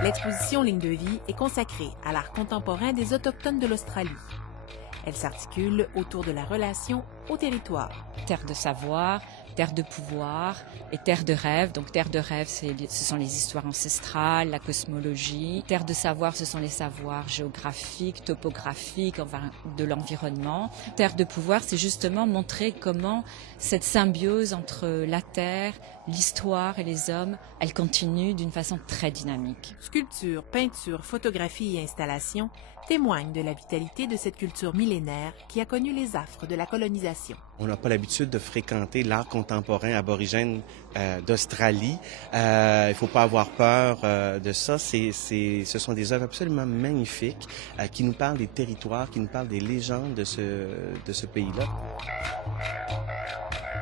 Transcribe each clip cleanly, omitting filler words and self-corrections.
L'exposition Ligne de vie est consacrée à l'art contemporain des Autochtones de l'Australie. Elle s'articule autour de la relation au territoire. Terre de savoir, terre de pouvoir et terre de rêve. Donc terre de rêve, ce sont les histoires ancestrales, la cosmologie. Terre de savoir, ce sont les savoirs géographiques, topographiques, enfin, de l'environnement. Terre de pouvoir, c'est justement montrer comment cette symbiose entre la terre, l'histoire et les hommes, elle continue d'une façon très dynamique. Sculpture, peinture, photographie et installation témoignent de la vitalité de cette culture millénaire qui a connu les affres de la colonisation. On n'a pas l'habitude de fréquenter l'art contemporain aborigène d'Australie. Il ne faut pas avoir peur de ça. Ce sont des œuvres absolument magnifiques qui nous parlent des territoires, qui nous parlent des légendes de ce pays-là.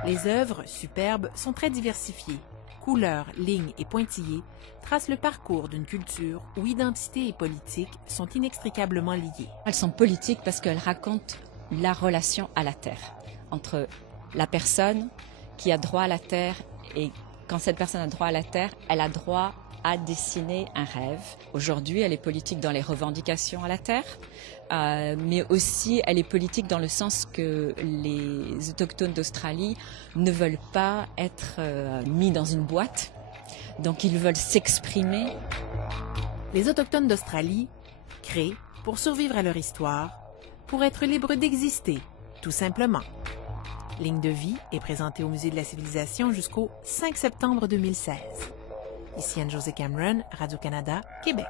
Les œuvres, superbes, sont très diversifiées. Couleurs, lignes et pointillés tracent le parcours d'une culture où identité et politique sont inextricablement liées. Elles sont politiques parce qu'elles racontent la relation à la terre, entre la personne qui a droit à la terre et quand cette personne a droit à la terre, elle a droit à dessiner un rêve. Aujourd'hui, elle est politique dans les revendications à la terre, mais aussi elle est politique dans le sens que les autochtones d'Australie ne veulent pas être mis dans une boîte, donc ils veulent s'exprimer. Les autochtones d'Australie créent pour survivre à leur histoire, pour être libres d'exister, tout simplement. Ligne de vie est présentée au Musée de la Civilisation jusqu'au 5 septembre 2016. Ici Anne-Josée Cameron, Radio-Canada, Québec.